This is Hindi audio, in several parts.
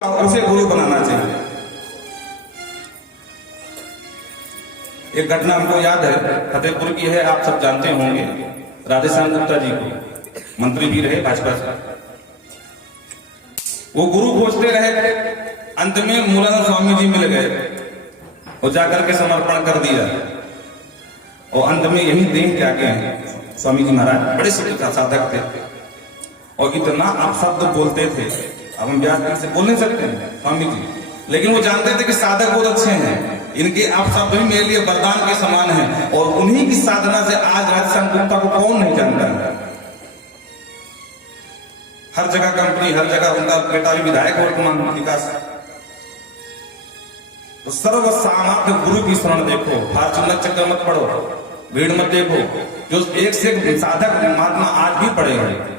उसे गुरु बनाना चाहिए। एक घटना हमको याद है, फतेहपुर की है, आप सब जानते होंगे। राधेश्याम गुप्ता जी को मंत्री भी रहे भाजपा से, वो गुरु खोजते रहे, अंत में मूलानंद स्वामी जी मिल गए और जाकर के समर्पण कर दिया और अंत में यही देह त्यागे हैं। स्वामी जी महाराज बड़े साधक थे और इतना आप शब्द बोलते थे, अब हम व्यास से बोल नहीं सकते स्वामी जी, लेकिन वो जानते थे कि साधक बहुत अच्छे हैं, इनके आप शब्द भी मेरे लिए वरदान के समान हैं और उन्हीं की साधना से आज राधेश्याम गुप्ता को कौन नहीं जानता है। हर जगह कंपनी, हर जगह उनका बेटा भी विधायक है वर्तमान विकास। तो सर्व सामर्थ्य गुरु की शरण देखो, फार्चूनर चक्कर मत पढ़ो, भीड़ मत देखो। जो एक से एक साधक महात्मा आज भी पड़े हैं,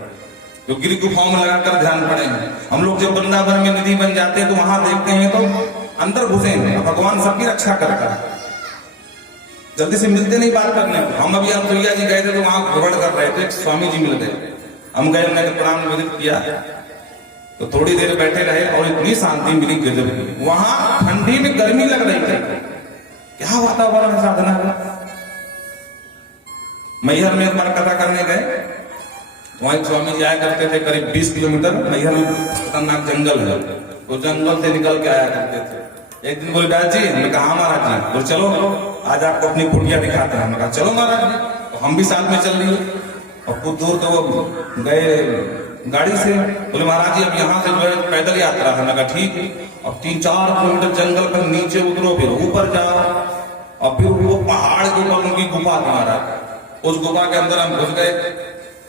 जो गिर गुफाओं में लगाकर ध्यान पड़े हैं। हम लोग जब वृंदावन में निधि बन जाते हैं तो वहां देखते हैं तो अंदर घुसे हैं, भगवान सबकी रक्षा करता है, जल्दी से मिलते नहीं बात करने। हम अभी अंतुरिया जी गए थे तो वहां भ्रमण कर रहे थे, स्वामी जी मिल गए, हम गए, उन्होंने प्रणाम निवेदित किया तो थोड़ी देर बैठे रहे और इतनी शांति मिली गजब की। वहां ठंडी में गर्मी लग रही थी, क्या वातावरण है साधना का। मैहर में एक बार कथा करने गए, वहां एक स्वामी जी आया करते थे, करीब 20 किलोमीटर मैहर में खतरनाक जंगल है, तो जंगल से निकल के आया करते थे। एक दिन बोले दादा जी, हमने कहा महाराज जी, बोले चलो आज आपको अपनी कुटिया दिखाते हैं। हमने कहा चलो महाराज जी, तो हम भी साथ में चल दिए और कुछ दूर तो वो गए गाड़ी से। बोले महाराज जी अब यहाँ से जो है पैदल यात्रा है। मैं कहा ठीक है। अब 3-4 किलोमीटर जंगल पर नीचे उतरो, फिर ऊपर जाओ और फिर वो पहाड़ के ऊपर उनकी गुफा थी महाराज, उस गुफा के अंदर हम घुस गए।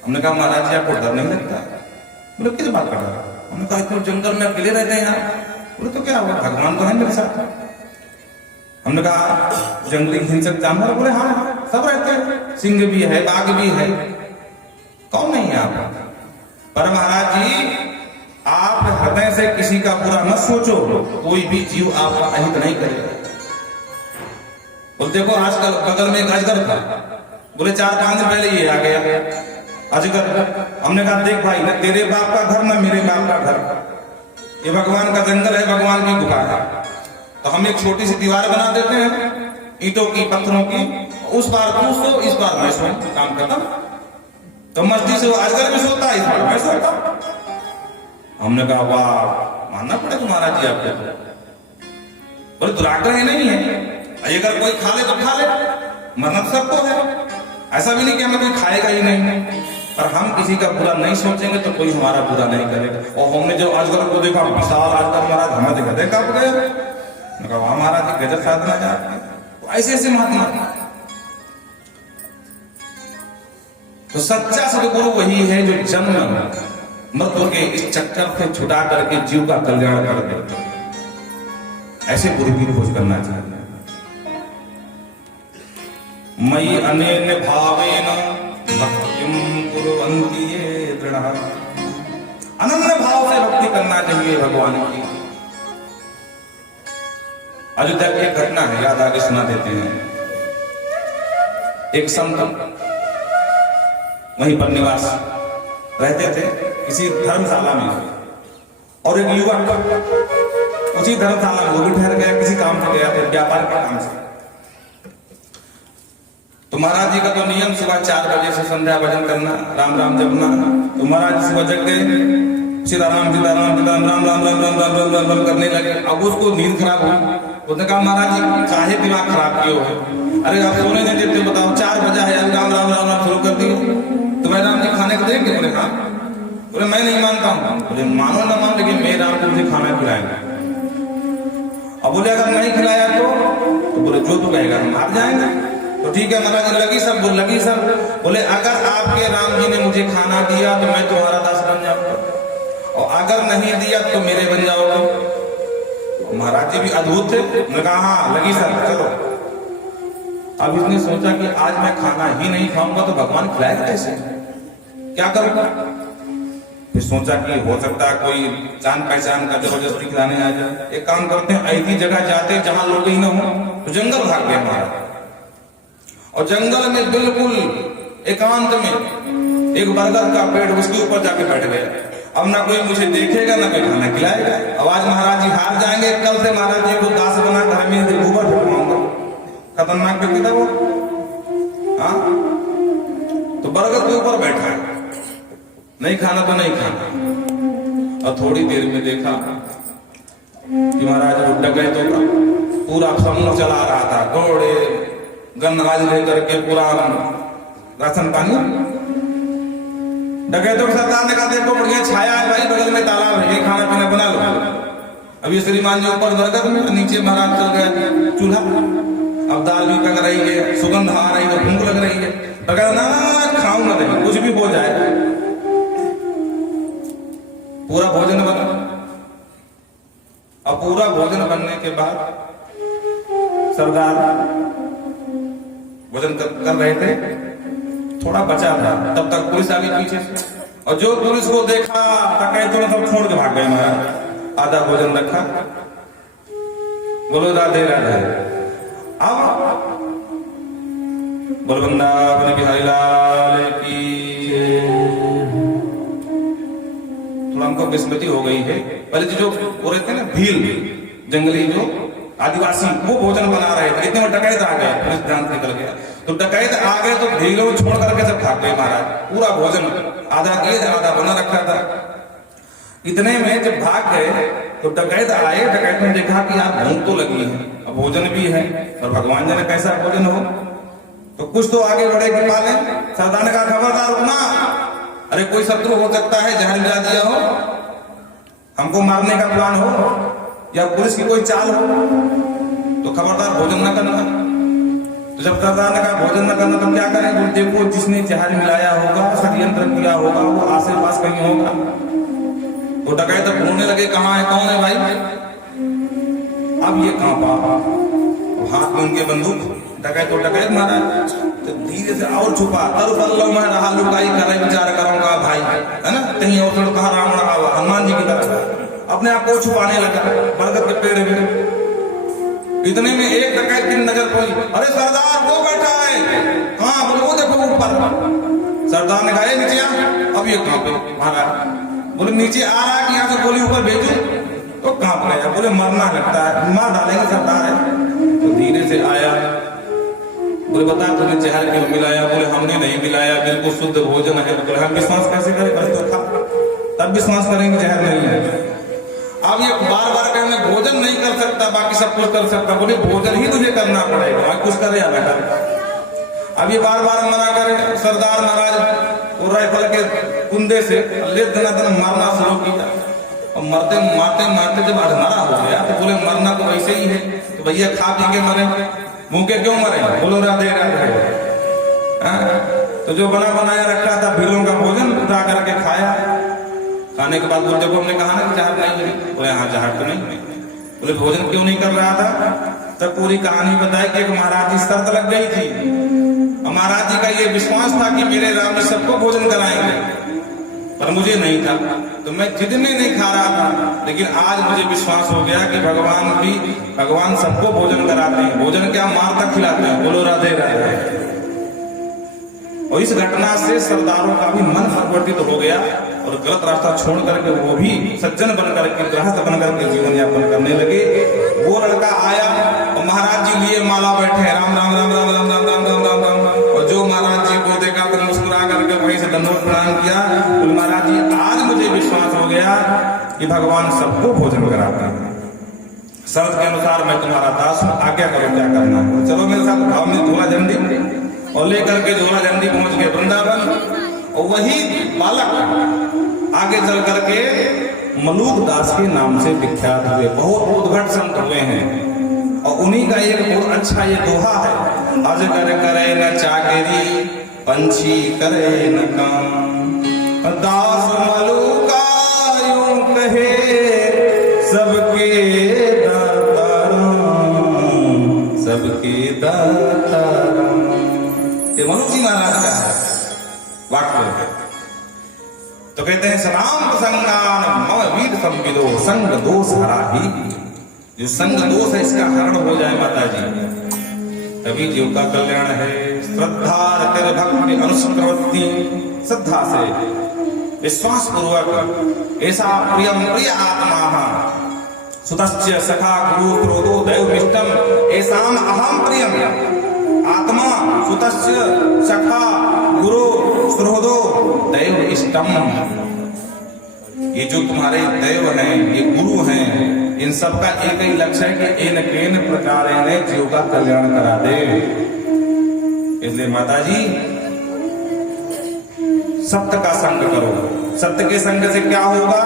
हमने कहा महाराज जी आपको डर नहीं लगता? बोले किस बात का डर? हमने कहा इतने जंगल में अकेले रहते हैं यहाँ। बोले तो क्या हुआ, भगवान तो है मेरे साथ। हमने कहा जंगली हिंसक जानवर? बोले हाँ सब रहते हैं, सिंह भी है, बाघ भी है, कौन नहीं है आप? पर महाराज जी आप हृदय से किसी का बुरा मत सोचो, कोई भी जीव आपका अहित नहीं करेगा। बोले देखो आजकल बगल में एक अजगर था, बोले 4-5 दिन पहले ये आ गया अजगर। हमने कहा देख भाई, न तेरे बाप का घर न मेरे बाप का घर, ये भगवान का जंगल है, भगवान की गुफा है। तो हम एक छोटी सी दीवार बना देते हैं ईंटों की, पत्थरों की, उस बार तू सो, इस बार मैं सो, काम खत्म। तो मस्ती से वो अजगर भी सोता है, इस बार मैं सोता। हमने कहा वाह, मानना पड़े तुम्हारा जी आपको। बोले दुराग्रह नहीं है, अगर कोई खा ले तो खा ले, मरना सबको है, ऐसा भी नहीं कि हमें कोई खाएगा ही नहीं, पर हम किसी का बुरा नहीं सोचेंगे तो कोई हमारा बुरा नहीं करेगा। और हमने जो अजगर को देखा, विशाल अजगर महाराज, हमें देखा देखा गए, महाराज गजब साधना है। ऐसे ऐसे महात्मा। तो सच्चा सदगुरु वही है जो जन्म मृत्यु के इस चक्कर से छुटा करके जीव का कल्याण कर दे। ऐसे गुरु की खोज करना चाहिए। मयि अनेन भावेन भक्तिं कुर्वन्ति ये दृढ़ः। अनन्य भाव से भक्ति करना चाहिए भगवान की। अयोध्या की एक घटना है, याद आगे सुना देते हैं। एक संत वहीं पर निवास रहते थे किसी धर्मशाला में, और एक युवक उसी धर्मशाला में वो भी ठहर गया, किसी काम से गया था, व्यापार के काम से। तो महाराज जी का तो नियम सुबह 4 बजे से संध्या भजन करना, राम राम जपना। तो महाराज जी सुबह जग गए, सीताराम सीताराम सीताराम राम राम राम राम राम राम राम करने लगे। अब उसको नींद खराब हुई, उसने कहा महाराज जी काहे दिमाग खराब किए हो? अरे आप सोने नहीं देते, बताओ 4 बजा है, राम राम राम राम शुरू कर दिए। तो मैं राम जी खाने को देंगे? बोले हाँ। बोले मैं नहीं मानता हूँ। बोले मानो ना मान, लेकिन मैं राम को मुझे खाना खिलाएंगे। अब बोले अगर नहीं खिलाया तो बोले जो तू कहेगा हम हार जाएंगे। तो ठीक है महाराज, लगी सब लगी सब। बोले अगर आपके राम जी ने मुझे खाना दिया तो मैं तुम्हारा दास बन जाऊंगा, और अगर नहीं दिया तो मेरे बन जाओगे। महाराज जी भी अद्भुत थे, उन्होंने कहा हाँ लगी सर चलो। अब इसने सोचा कि आज मैं खाना ही नहीं खाऊंगा तो भगवान खिलाएगा कैसे, क्या करूंगा? फिर सोचा कि हो सकता है कोई जान पहचान का जबरदस्ती खिलाने आ जाए। एक काम करते हैं, ऐसी जगह जाते हैं जहां लोग ही ना हो। तो जंगल भाग गए महाराज, और जंगल में बिल्कुल एकांत में एक बरगद का पेड़, उसके ऊपर जाके बैठ गए अब ना कोई मुझे देखेगा ना कोई खाना खिलाएगा। अब आज महाराज जी हार जाएंगे, कल से महाराज जी को दास बना घर में गोबर फेंकवाऊंगा। खतरनाक व्यक्ति था वो। हाँ, तो बरगद के ऊपर बैठा है, नहीं खाना तो नहीं खाना। और थोड़ी देर में देखा कि महाराज वो डकैतों का पूरा समूह चला रहा था, घोड़े गन्नाज लेकर के पूरा राशन पानी। डकैतों के सरदार ने कहा देखो बढ़िया छाया है भाई, बगल में तालाब है, खाना पीना बना लो। अब ये श्रीमान जी ऊपर बरगद में, नीचे महाराज चल गया चूल्हा। अब दाल भी पक रही है, सुगंध आ रही है, भूख लग रही है। अगर ना खाऊंगा नहीं, कुछ भी हो जाए। पूरा भोजन बना। अब पूरा भोजन बनने के बाद सरदार भोजन कर रहे थे, थोड़ा बचा था, तब तक पुलिस आ गई पीछे से। और जो पुलिस को देखा डकैतों ने सब छोड़ के भाग गए महाराज। आधा भोजन रखा, बोलो राधे राधे। अब बोल वृंदावन बिहारी लाल की। थोड़ा हमको विस्मृति हो गई है। पहले जो वो रहते ना भील जंगली जो आदिवासी, वो भोजन बना रहे थे, इतने में डकैत आ गए, पुलिस ध्यान से निकल गया। तो डकैत आ गए तो भीलों को छोड़ करके सब भाग गए महाराज। पूरा भोजन आधा किए आधा बना रखा था। इतने में जब भाग गए तो डकैत आए। डकैत ने देखा कि यार भूख तो लगी है, अब भोजन भी है, और भगवान जाने कैसा भोजन हो। तो कुछ तो आगे बढ़े कि पाले। सरदार ने कहा खबरदार रुकना, अरे कोई शत्रु हो सकता है, जहर मिला दिया हो, हमको मारने का प्लान हो, या पुलिस की कोई चाल हो, तो खबरदार भोजन न करना। तो जब सरदार ने कहा भोजन न करना तो क्या करें? बोल देखो जिसने जहर मिलाया होगा, षड्यंत्र किया होगा, वो आसे पास कहीं होगा। तो डकैत ढूंढने लगे कहाँ है, कौन है भाई। अब ये कांपा, हाथ में उनके बंदूक। डकैत तो डकैत महाराज तो धीरे से और छुपा, तर पल्लव में रहा लुकाई कर विचार करूंगा भाई, है ना। कहीं और कहा रावण आवा हनुमान जी की तरह अपने आप को छुपाने लगा बरगद के पेड़ में। इतने में एक डकैत की नजर पड़ी, अरे सरदार वो बैठा है। हाँ बोले वो देखो ऊपर। सरदार ने कहा नीचे आ। अब ये कहाँ पे महाराज? बोले नीचे आ रहा है कि यहाँ से गोली ऊपर भेजू? तो कहाँ पर आया? बोले मरना लगता है, मार डालेंगे सरदार है। तो धीरे से आया, बोले बता तुमने जहर क्यों मिलाया? बोले हमने नहीं मिलाया, बिल्कुल शुद्ध भोजन है। बोले हम विश्वास कैसे करें? बस तो खा, तब विश्वास करेंगे जहर नहीं है। अब ये बार बार कहे मैं भोजन नहीं कर सकता, बाकी सब कुछ कर सकता। बोले भोजन ही तुझे करना पड़ेगा, कुछ करे या ना करे। अब ये बार बार मना करे। सरदार नाराज और राइफल के कुंदे से ले दना मारना शुरू किया। और मरते मारते मारते जब अधमरा हो गया तो बोले मरना तो वैसे ही है, तो भैया खा पी के मरे, भूखे क्यों मरे? बोलो राधे राधे। तो जो बना बनाया रखा था भीलों का भोजन उठा करके खाया। खाने के बाद बोलते को हमने कहा ना कि जहर नहीं मिली। बोले हाँ जहर तो नहीं। बोले भोजन क्यों नहीं कर रहा था? तब पूरी कहानी बताई कि एक महाराज की शर्त लग गई थी। महाराज जी का ये विश्वास था कि मेरे राम जी सबको भोजन कराएंगे, पर मुझे नहीं था, तो मैं जिद में नहीं खा रहा था। लेकिन आज मुझे विश्वास हो गया कि भगवान सबको भोजन कराते हैं। भोजन क्या मार तक खिलाते हैं। बोलो राधे राधे। और इस घटना से सरदारों का भी मन परिवर्तित हो गया और गलत रास्ता छोड़ करके वो भी सज्जन बन करके, गृहस्थ बन करके जीवन यापन करने लगे। वो लड़का आया और महाराज जी लिए माला बैठे, राम राम राम राम राम राम राम राम राम राम। और जो महाराज जी को देखा तो मुस्कुरा करके वहीं से दंडवत प्रणाम किया। बोले महाराज जी आज मुझे विश्वास हो गया कि भगवान सबको भोजन कराते हैं। शर्त के अनुसार मैं तुम्हारा दास हूं, आज्ञा करो क्या करना है। चलो मेरे साथ भाव में झोला झंडी, और लेकर के झोला झंडी पहुंच गए वृंदावन। और वही बालक आगे चल करके मलूक दास के नाम से विख्यात हुए। बहुत उद्भट संत हुए हैं। और उन्हीं का एक बहुत अच्छा ये दोहा है, अजगर करे न चाकरी, पंछी करे न काम, दास मलूका यूं कहे सबके सबके दाता। ये मनु जी महाराज का है वाक्य। तो कहते हैं सनाम प्रसंगान मम वीर संविदो संग दोष हरा ही। जो संग दोष है इसका हरण हो जाए माता जी, तभी जीव का कल्याण है। श्रद्धा कर भक्ति अनुष्प्रवृत्ति, श्रद्धा से विश्वास पूर्वक ऐसा प्रियम प्रिय आत्मा सुतस्य सखा गुरु क्रोधो दैवमिष्टम ऐसाम अहम प्रियम आत्मा सुतस्य सखा गुरु सुहृदो दैवइष्टम। ये जो तुम्हारे दैव हैं, ये गुरु हैं, इन सब का एक ही लक्ष्य है कि इन केन प्रकार जीव का कल्याण करा दे। इसलिए माता जी सत्य का संग करो। सत्य के संग से क्या होगा?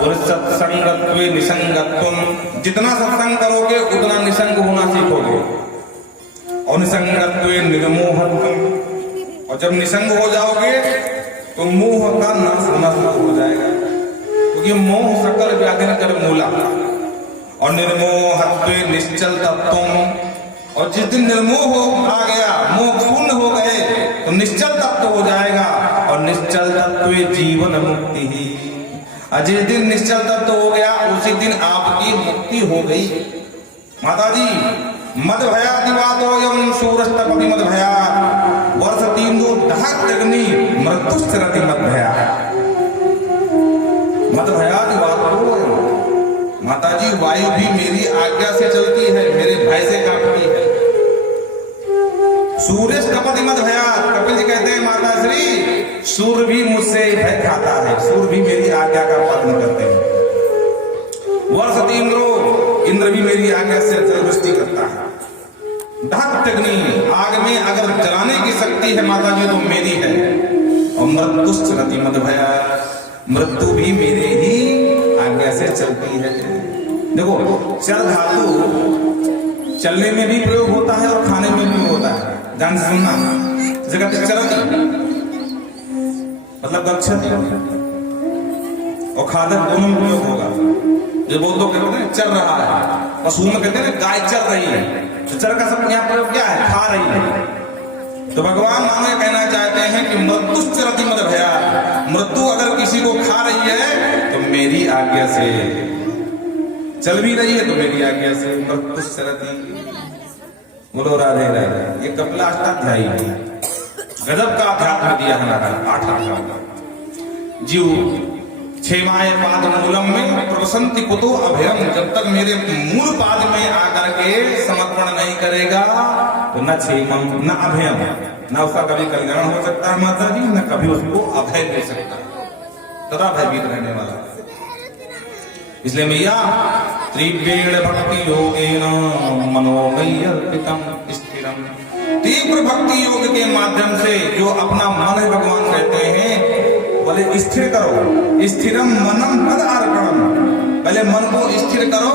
और सत्संगत्वे निसंगत्वम, जितना सत्संग करोगे उतना निसंग होना सीखोगे। और निसंगत्वे निर्मोहत्वम, और जब निसंग हो जाओगे तो मोह का नाश होना शुरू हो जाएगा, क्योंकि मोह सकल व्याधि कर मूला। और निर्मोहत्वे निश्चल तत्वम, और जिस दिन निर्मोह आ गया, मोह शून्य हो गए तो निश्चल तत्व हो जाएगा। और निश्चल तत्व जीवन मुक्ति ही, और जिस दिन निश्चल तत्व हो गया उसी दिन आपकी मुक्ति हो गई। माता जी मद भया दिवातोयम सूरस्तपति मद भया वर्ष तीनों दहक अग्नि मृत्युश्चरति मद भया। मद भया दिवातोयम, माता जी वायु भी मेरी आज्ञा से चलती है, मेरे भय से कांपती है। सूर्य कपति मत भया, कपिल जी कहते हैं माता श्री सूर्य भी मुझसे भय खाता है, सूर्य भी मेरी आज्ञा का पालन करते हैं। वर्ष इंद्रो, इंद्र भी मेरी आज्ञा से जलवृष्टि करता है। दहक अग्नि, आग में अगर जलाने की शक्ति है माता जी तो मेरी है। और मृत्युश्चरति मत भया, मृत्यु भी मेरे ही आज्ञा से चलती है। देखो चल धातु चलने में भी प्रयोग होता है और खाने में भी होता है। ध्यान से सुनना, जगत चरति मतलब गच्छति और खादक दोनों में प्रयोग होगा। जो बोल दो कहते हैं चल रहा है, पशु में कहते हैं गाय चल रही है, तो चर का सब यहाँ प्रयोग क्या है? खा रही है। तो भगवान मानो कहना चाहते हैं कि मृत्युश्चरति मद भया, मृत्यु अगर किसी को खा रही है तो मेरी आज्ञा से, चल भी रही है तो मेरी आज्ञा से। मृत्युश्चरति, बोलो राधे राधे। ये कपिलाष्टाध्यायी है, गजब का अध्यात्म दिया हमारा 8 अध्याय। जीव छेमाए पाद मूलम में प्रवसंति कुतो अभयम, जब तक मेरे मूल पाद में आकर के समर्पण नहीं करेगा तो न छेमम न अभयम, न उसका कभी कल्याण हो सकता है माता जी, न कभी उसको अभय दे सकता, तथा भयभीत रहने वाला। इसलिए मैया त्रिवेण भक्ति योगेन मनोमय्य अर्पितम स्थिरम, तीव्र भक्ति योग के माध्यम से जो अपना मन है भगवान कहते हैं बोले स्थिर करो। स्थिरम मनम तद अर्पणम, पहले मन को स्थिर करो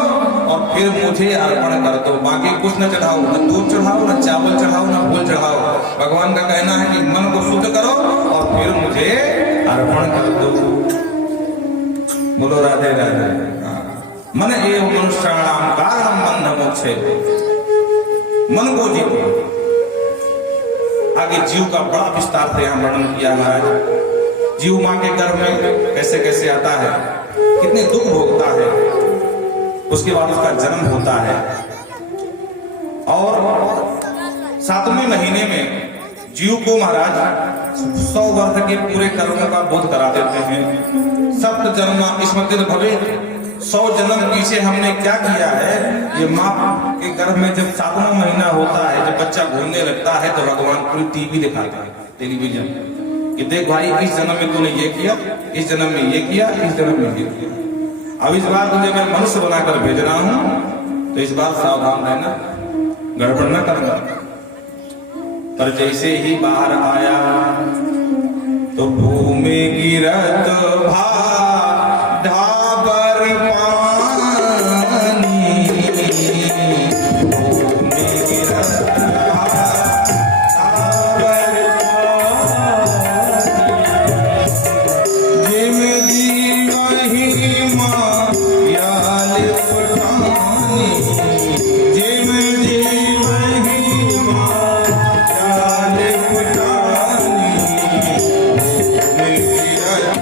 और फिर मुझे अर्पण कर दो। बाकी कुछ न चढ़ाओ, न दूध चढ़ाओ, न चावल चढ़ाओ, न फूल चढ़ाओ। भगवान का कहना है कि मन को शुद्ध करो और फिर मुझे अर्पण कर दो। बोलो राधे राधे। मन एवं मनुष्याणाम कारणम बंध मोक्षे, मन को जीतो। आगे जीव का बड़ा विस्तार से यहाँ वर्णन किया महाराज। जीव माँ के गर्भ में कैसे कैसे आता है, कितने दुख भोगता है, उसके बाद उसका जन्म होता है। और 7वें महीने में जीव को महाराज 100 वर्ष के पूरे कर्मों का बोध करा देते हैं। सप्त जन्म स्मृति भवे, 100 जन्म पीछे हमने क्या किया है। ये माँ के गर्भ में जब 7वां महीना होता है, जब बच्चा घूमने लगता है तो भगवान पूरी टीवी दिखाता है, टेलीविजन, कि देख भाई इस जन्म में तूने ये किया, इस जन्म में ये किया, इस जन्म में ये किया। अब इस बार तुझे मैं मनुष्य बनाकर भेज रहा हूं तो इस बार सावधान रहना, गड़बड़ न करना। पर जैसे ही बाहर आया तो भूमि गिरत ढाबर पानी, भूमि गिरत ढाबर पानी, जिम जीवहि मायाल पठानी, जिम जीवहि मायाल पठानी, भूमि गिरत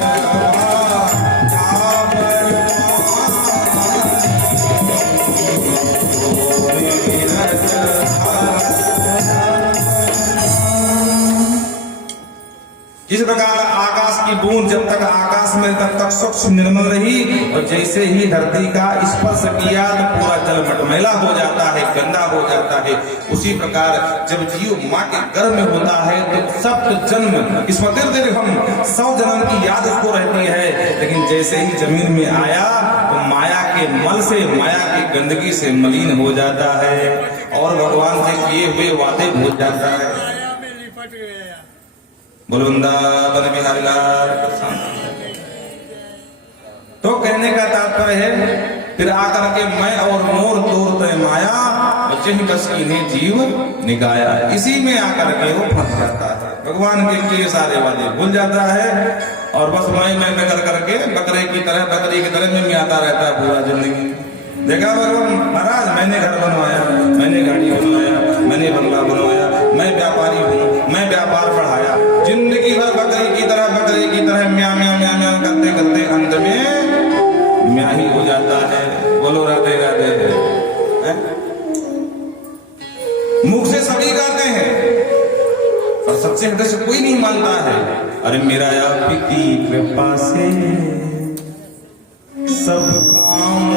जिस प्रकार आकाश की बूंद जब तक आकाश में तब तक स्वच्छ निर्मल रही, और जैसे ही धरती का स्पर्श किया तो पूरा जल मटमैला हो जाता है, गंदा हो जाता है। उसी प्रकार जब जीव माँ के गर्भ में होता है तो सप्त जन्म इस हम 100 जन्म की याद उसको रहती है, लेकिन जैसे ही जमीन में आया तो माया के मल से, माया की गंदगी से मलिन हो जाता है और भगवान से किए हुए वादे भूल जाता है। बोलो वृंदावन बिहारी लाल। तो कहने का तात्पर्य है फिर आकर के मैं और मोर तोर तय माया, जिन बस इन्हें जीव निगाया, इसी में आकर के वो फंस जाता है, भगवान के किए सारे वादे भूल जाता है और बस मैं कर करके बकरी की तरह में आता रहता है पूरा जिंदगी। देखा भगवान महाराज, मैंने घर बनवाया, मैंने गाड़ी बनवाया, मैंने बंगला बनवाया, मैं व्यापारी हूँ, मैं व्यापार बढ़ाया, जिंदगी भर बकरी की तरह म्या म्या म्या म्या करते करते अंत में म्या ही हो जाता है। बोलो राधे राधे। मुख से सभी गाते हैं पर सच्चे हृदय से कोई नहीं मानता है। अरे मेरा आपकी कृपा से सब काम